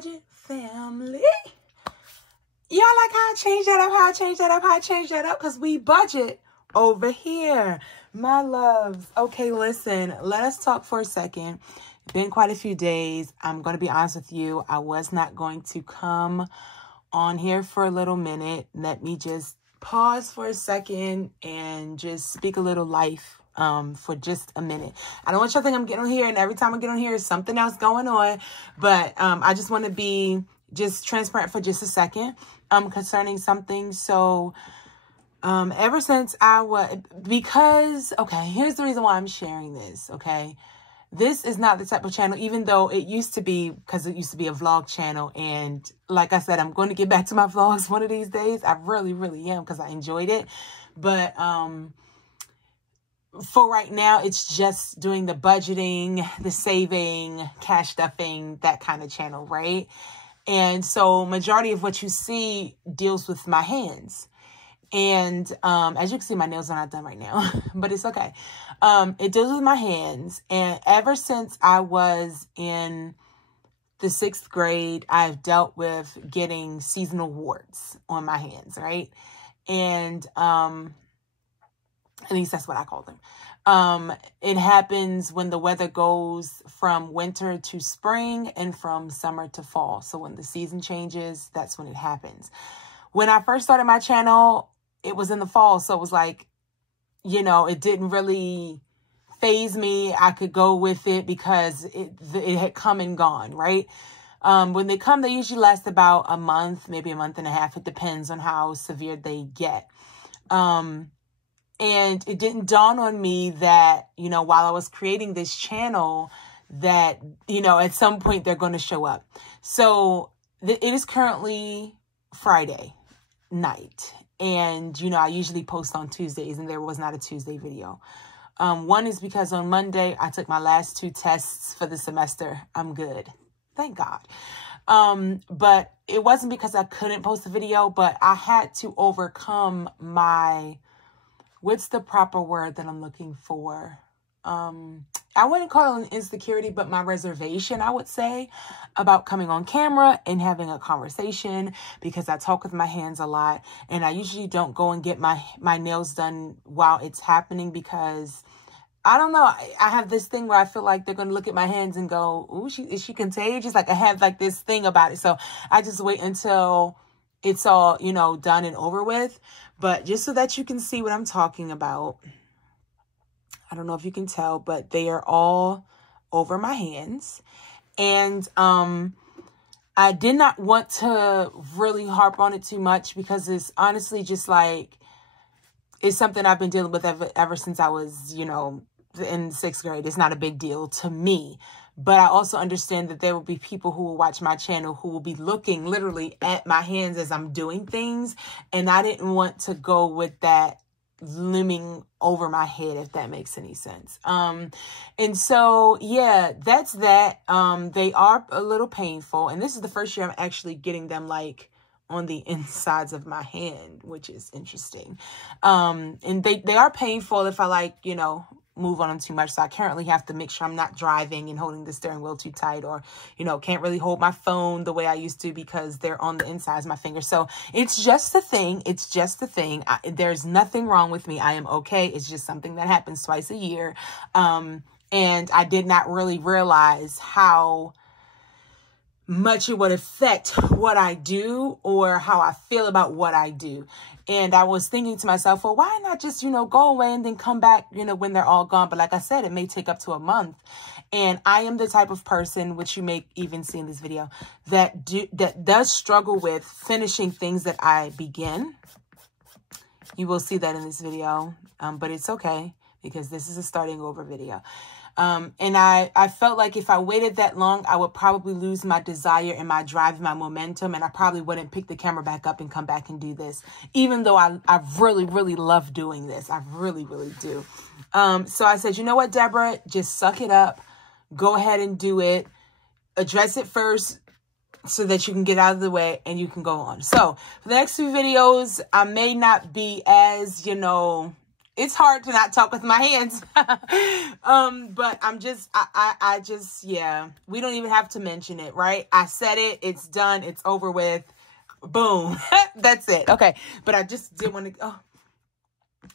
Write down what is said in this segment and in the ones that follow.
budget family. Y'all like how I changed that up, how I changed that up, how I changed that up? Because we budget over here, my loves. Okay, listen, let us talk for a second. It's been quite a few days. I'm going to be honest with you. I was not going to come on here for a little minute. Let me just pause for a second and just speak a little life for just a minute. I don't want y'all to think I'm getting on here and every time I get on here is something else going on, but I just want to be just transparent for just a second concerning something. So ever since I was, because, okay, here's the reason why I'm sharing this, okay? This is not the type of channel, even though it used to be, because it used to be a vlog channel. And like I said, I'm going to get back to my vlogs one of these days. I really, really am, because I enjoyed it. But for right now, it's just doing the budgeting, the saving, cash stuffing, that kind of channel, right? And so majority of what you see deals with my hands. And as you can see, my nails are not done right now, but it's okay. It deals with my hands. And ever since I was in the 6th grade, I've dealt with getting seasonal warts on my hands, right? And at least that's what I call them. It happens when the weather goes from winter to spring and from summer to fall. So when the season changes, that's when it happens. When I first started my channel, it was in the fall. So it was like, you know, it didn't really faze me. I could go with it because it had come and gone, right? When they come, they usually last about a month, maybe a month and a half. It depends on how severe they get. And it didn't dawn on me that, you know, while I was creating this channel, that, you know, at some point they're going to show up. So it is currently Friday night. And, you know, I usually post on Tuesdays, and there was not a Tuesday video. One is because on Monday, I took my last 2 tests for the semester. I'm good. Thank God. But it wasn't because I couldn't post a video, but I had to overcome my... What's the proper word that I'm looking for? I wouldn't call it an insecurity, but my reservation, I would say, about coming on camera and having a conversation, because I talk with my hands a lot. And I usually don't go and get my nails done while it's happening, because I don't know. I have this thing where I feel like they're going to look at my hands and go, ooh, is she contagious? Like I have like this thing about it. So I just wait until it's all, you know, done and over with. But just so that you can see what I'm talking about, I don't know if you can tell, but they are all over my hands. And I did not want to really harp on it too much, because it's honestly just like, it's something I've been dealing with ever since I was, you know, in 6th grade. It's not a big deal to me. But I also understand that there will be people who will watch my channel who will be looking literally at my hands as I'm doing things. And I didn't want to go with that looming over my head, if that makes any sense. And so, yeah, that's that. They are a little painful. And this is the first year I'm actually getting them like on the insides of my hand, which is interesting. And they are painful if I like, you know, move on them too much. So I currently have to make sure I'm not driving and holding the steering wheel too tight, or, you know, can't really hold my phone the way I used to because they're on the insides of my fingers. So it's just a thing. It's just a thing. There's nothing wrong with me. I am okay. It's just something that happens twice a year. And I did not really realize how much it would affect what I do or how I feel about what I do. And I was thinking to myself, well, why not just, you know, go away and then come back, you know, when they're all gone. But like I said, it may take up to a month. And I am the type of person, which you may even see in this video, that does struggle with finishing things that I begin. You will see that in this video, but it's okay, because this is a starting over video. And I felt like if I waited that long, I would probably lose my desire and my drive and my momentum. And I probably wouldn't pick the camera back up and come back and do this, even though I really, really love doing this. I really, really do. So I said, you know what, Deborah, just suck it up. Go ahead and do it. Address it first so that you can get out of the way and you can go on. So for the next few videos, I may not be as, you know, It's hard to not talk with my hands. But I just, yeah, we don't even have to mention it, right? I said it. It's done. It's over with. Boom. That's it. Okay. But I just did want to,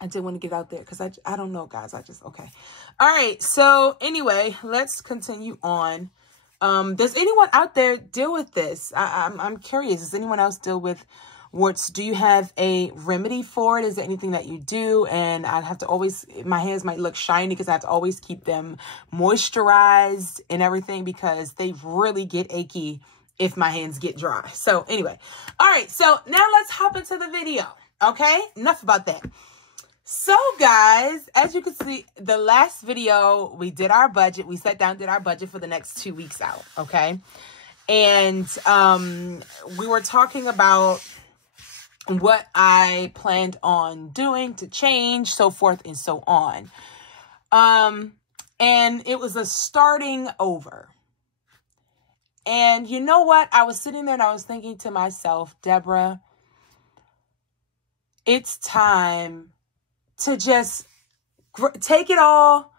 I did want to get out there because I don't know, guys. Okay. All right. So anyway, let's continue on. Does anyone out there deal with this? I'm curious. Does anyone else deal with warts? Do you have a remedy for it? Is there anything that you do? And I have to always, my hands might look shiny because I have to always keep them moisturized and everything because they really get achy if my hands get dry. So anyway, all right. So now let's hop into the video. Okay. Enough about that. So guys, as you can see, the last video, we did our budget. We sat down, did our budget for the next 2 weeks out. Okay. And we were talking about what I planned on doing to change, so forth and so on. And it was a starting over. And you know what? I was sitting there and I was thinking to myself, Deborah, it's time to just take it all,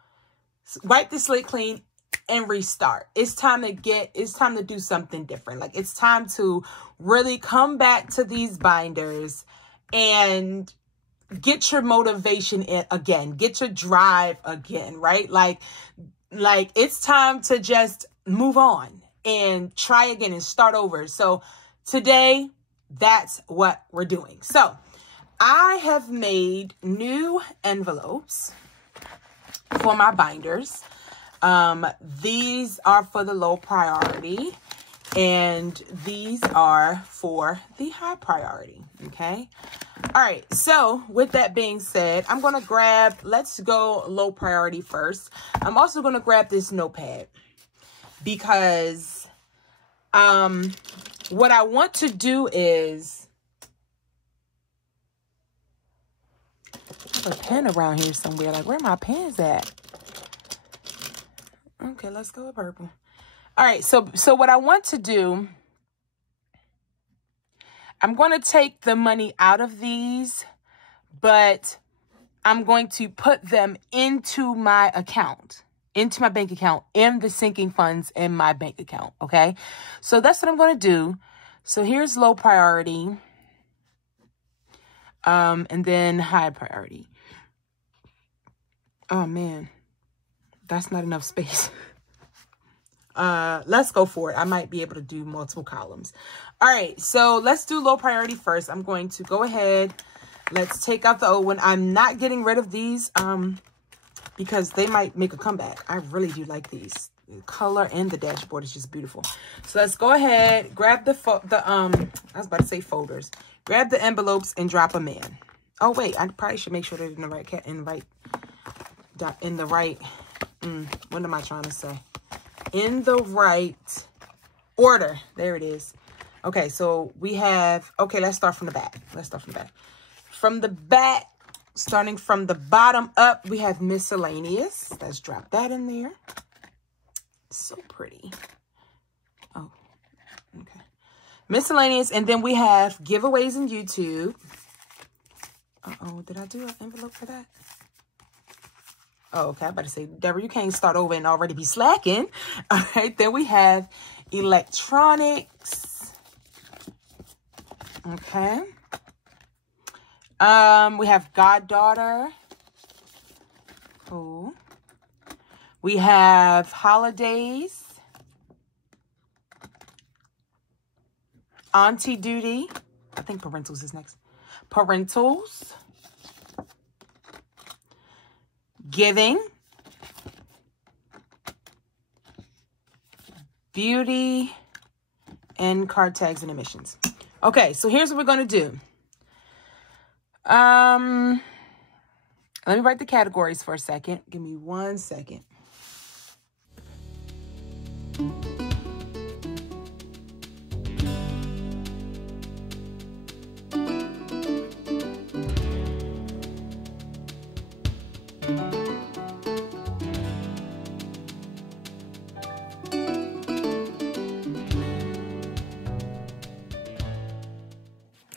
wipe the slate clean, and restart. It's time to do something different. Like, it's time to really come back to these binders and get your motivation in again, get your drive again, right? Like it's time to just move on and try again and start over. So today, that's what we're doing. So I have made new envelopes for my binders. These are for the low priority and these are for the high priority. Okay. All right. So with that being said, I'm going to let's go low priority first. I'm also going to grab this notepad because, what I want to do is, a pen around here somewhere. Like, where are my pens at? Okay, let's go with purple. All right, so what I want to do, I'm going to take the money out of these, but I'm going to put them into my account, into my bank account, in the sinking funds in my bank account, okay? So that's what I'm going to do. So here's low priority. And then high priority. Oh man, that's not enough space. Let's go for it. I might be able to do multiple columns. All right, so let's do low priority first. I'm going to go ahead. Let's take out the old one. I'm not getting rid of these, because they might make a comeback. I really do like these. The color and the dashboard is just beautiful. So let's go ahead, grab I was about to say folders. Grab the envelopes and drop them in. Oh wait, I probably should make sure they're in the right what am I trying to say? In the right order. There it is. Okay, so we have, okay, let's start from the back. From the back, starting from the bottom up, we have miscellaneous. Let's drop that in there. So pretty. Oh, okay. Miscellaneous, and then we have giveaways in YouTube. Uh-oh, did I do an envelope for that? Oh, okay. I'm about to say, Deborah, you can't start over and already be slacking. All right, then we have electronics. Okay. We have goddaughter. Cool. We have holidays. Auntie duty. I think parentals is next. Parentals. Giving. Beauty. And card tags and emissions. Okay, so here's what we're going to do. Let me write the categories for a second. Give me 1 second.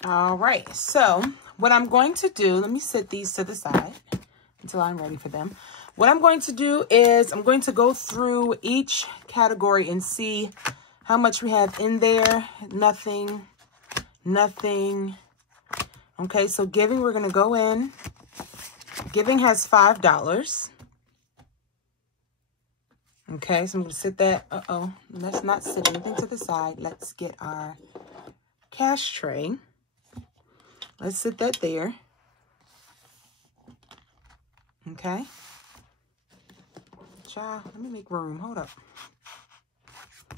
All right, so what I'm going to do, let me set these to the side. until I'm ready for them. What I'm going to do is I'm going to go through each category and see how much we have in there. Nothing, nothing. Okay, so giving, we're going to go in. Giving has $5. Okay, so I'm going to sit that. Uh-oh, let's not sit anything to the side. Let's get our cash tray. Let's sit that there. Okay. Child, let me make room. Hold up.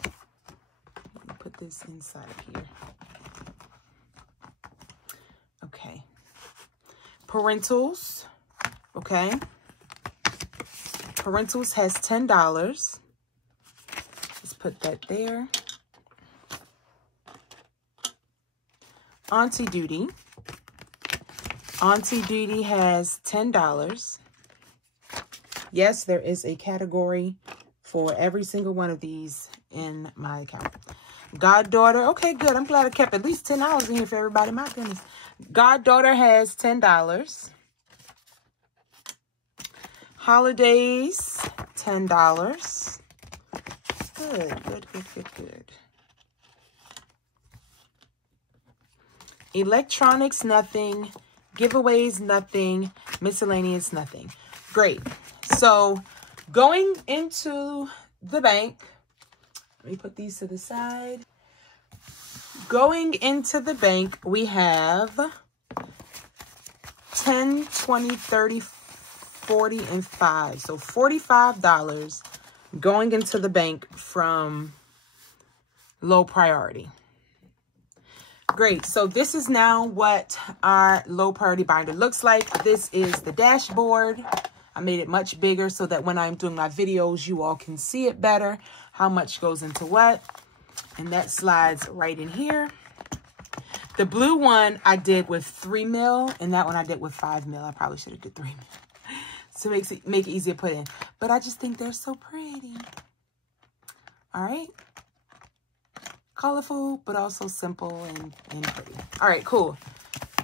Let me put this inside of here. Okay. Parentals. Okay. Parentals has $10. Let's put that there. Auntie Duty. Auntie Duty has $10. Yes, there is a category for every single one of these in my account. Goddaughter. Okay, good. I'm glad I kept at least $10 in here for everybody. My goodness. Goddaughter has $10. Holidays, $10. Good, good, good, good, good. Electronics, nothing. Giveaways, nothing. Miscellaneous, nothing. Great. So going into the bank, let me put these to the side. Going into the bank, we have 10, 20, 30, 40, and 5. So $45 going into the bank from low priority. Great. So this is now what our low priority binder looks like. This is the dashboard. I made it much bigger so that when I'm doing my videos, you all can see it better, how much goes into what. And that slides right in here. The blue one I did with 3 mil, and that one I did with 5 mil. I probably should have did 3 mil. So make it easier to put in. But I just think they're so pretty. All right. Colorful, but also simple and pretty. All right, cool.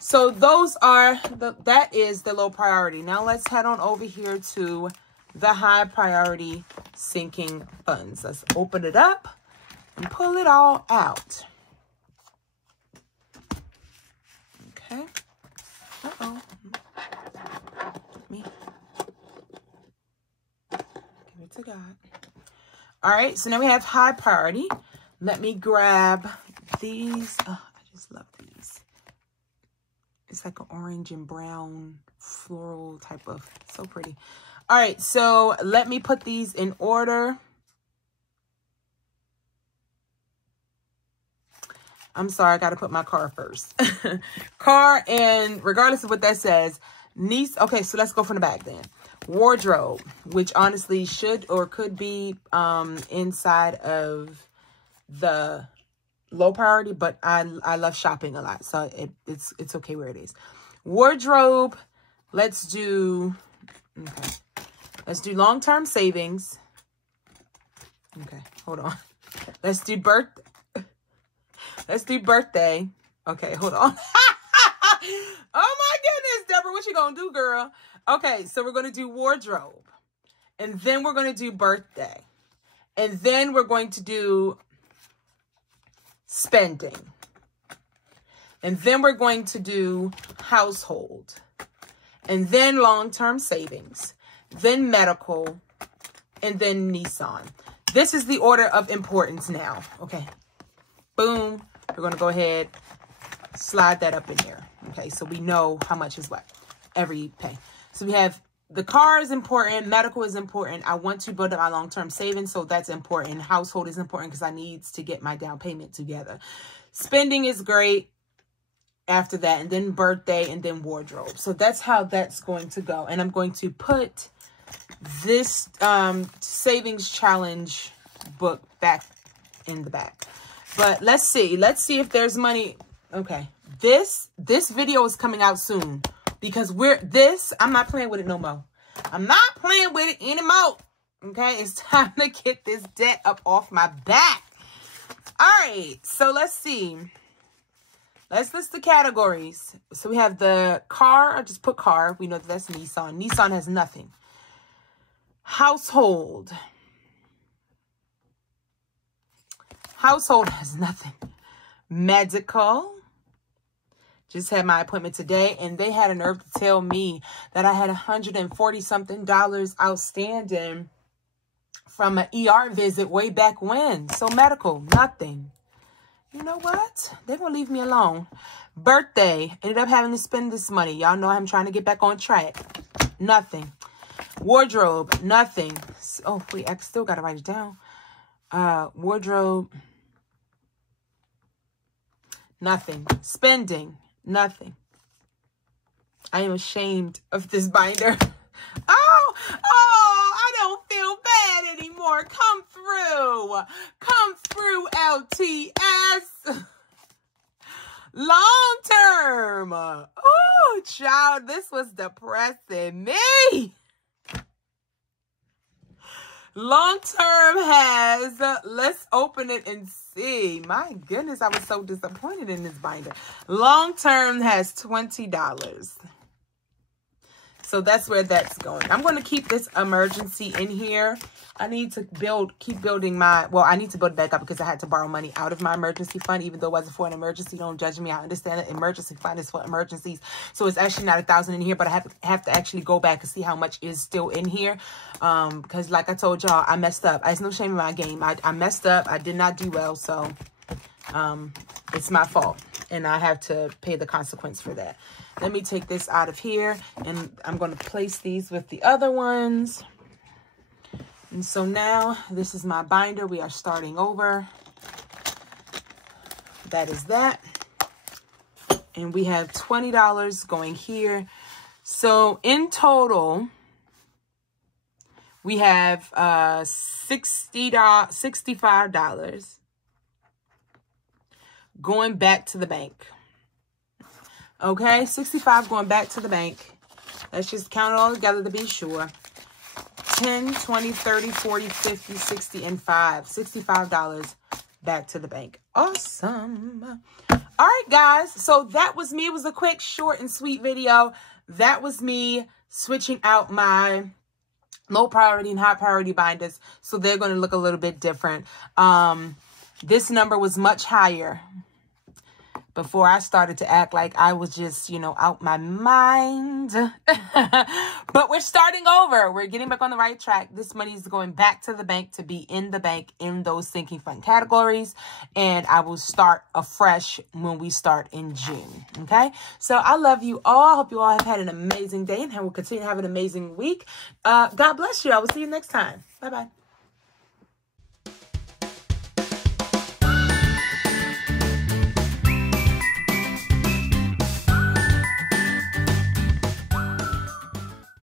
So those are, that is the low priority. Now let's head on over here to the high priority sinking funds. Let's open it up and pull it all out. Okay. Uh-oh. Me. Give it to God. All right, so now we have high priority. Let me grab these. Oh, I just love these. It's like an orange and brown floral type of, so pretty. All right, so let me put these in order. I'm sorry, I got to put my car first. Car, and regardless of what that says, niece. Okay, so let's go from the back then. Wardrobe, which honestly should or could be inside of the low priority, but I love shopping a lot, so it's okay where it is. Wardrobe, let's do long-term savings. Okay, hold on. Let's do birthday. Okay, hold on. Oh my goodness, Deborah, what you gonna do, girl? Okay, so we're gonna do wardrobe, and then we're gonna do birthday, and then we're going to do spending, and then we're going to do household, and then long-term savings, then medical, and then Nissan. This is the order of importance now. Okay, boom. We're going to go ahead, slide that up in there. Okay, so we know how much is what every pay. So we have the car is important, medical is important. I want to build up my long-term savings, so that's important. Household is important because I need to get my down payment together. Spending is great after that, and then birthday, and then wardrobe. So that's how that's going to go. And I'm going to put this savings challenge book back in the back. But let's see if there's money. Okay, this video is coming out soon. Because I'm not playing with it no more. I'm not playing with it anymore. Okay, it's time to get this debt up off my back. All right, so let's see. Let's list the categories. So we have the car. I just put car. We know that that's Nissan. Nissan has nothing. Household. Household has nothing. Medical. Just had my appointment today, and they had a nerve to tell me that I had $140-something outstanding from an ER visit way back when. So medical, nothing. You know what? They're going to leave me alone. Birthday. Ended up having to spend this money. Y'all know I'm trying to get back on track. Nothing. Wardrobe, nothing. Oh, wait, I still got to write it down. Wardrobe, nothing. Spending, nothing. I am ashamed of this binder. Oh, I don't feel bad anymore. Come through. Come through, LTS. Long term. Oh, child, this was depressing me. Long term has, let's open it and see. My goodness, I was so disappointed in this binder. Long term has $20. So that's where that's going. I'm going to keep this emergency in here. I need to keep building my, well, I need to build it back up because I had to borrow money out of my emergency fund, even though it wasn't for an emergency. Don't judge me. I understand that emergency fund is for emergencies. So it's actually not $1,000 in here, but I have to actually go back and see how much is still in here. Because like I told y'all, I messed up. There's no shame in my game. I messed up. I did not do well. So it's my fault. And I have to pay the consequence for that. Let me take this out of here. And I'm going to place these with the other ones. And so now this is my binder. We are starting over. That is that. And we have $20 going here. So in total, we have $65 going back to the bank. Okay, $65 going back to the bank. Let's just count it all together to be sure. 10, 20, 30, 40, 50, 60, and 5. $65 back to the bank. Awesome. All right, guys. So that was me. It was a quick, short, and sweet video. That was me switching out my low priority and high priority binders. So they're going to look a little bit different. This number was much higher before I started to act like I was just, out my mind. But we're starting over. We're getting back on the right track. This money is going back to the bank to be in the bank in those sinking fund categories. And I will start afresh when we start in June. Okay? So I love you all. I hope you all have had an amazing day and will continue to have an amazing week. God bless you. I will see you next time. Bye-bye.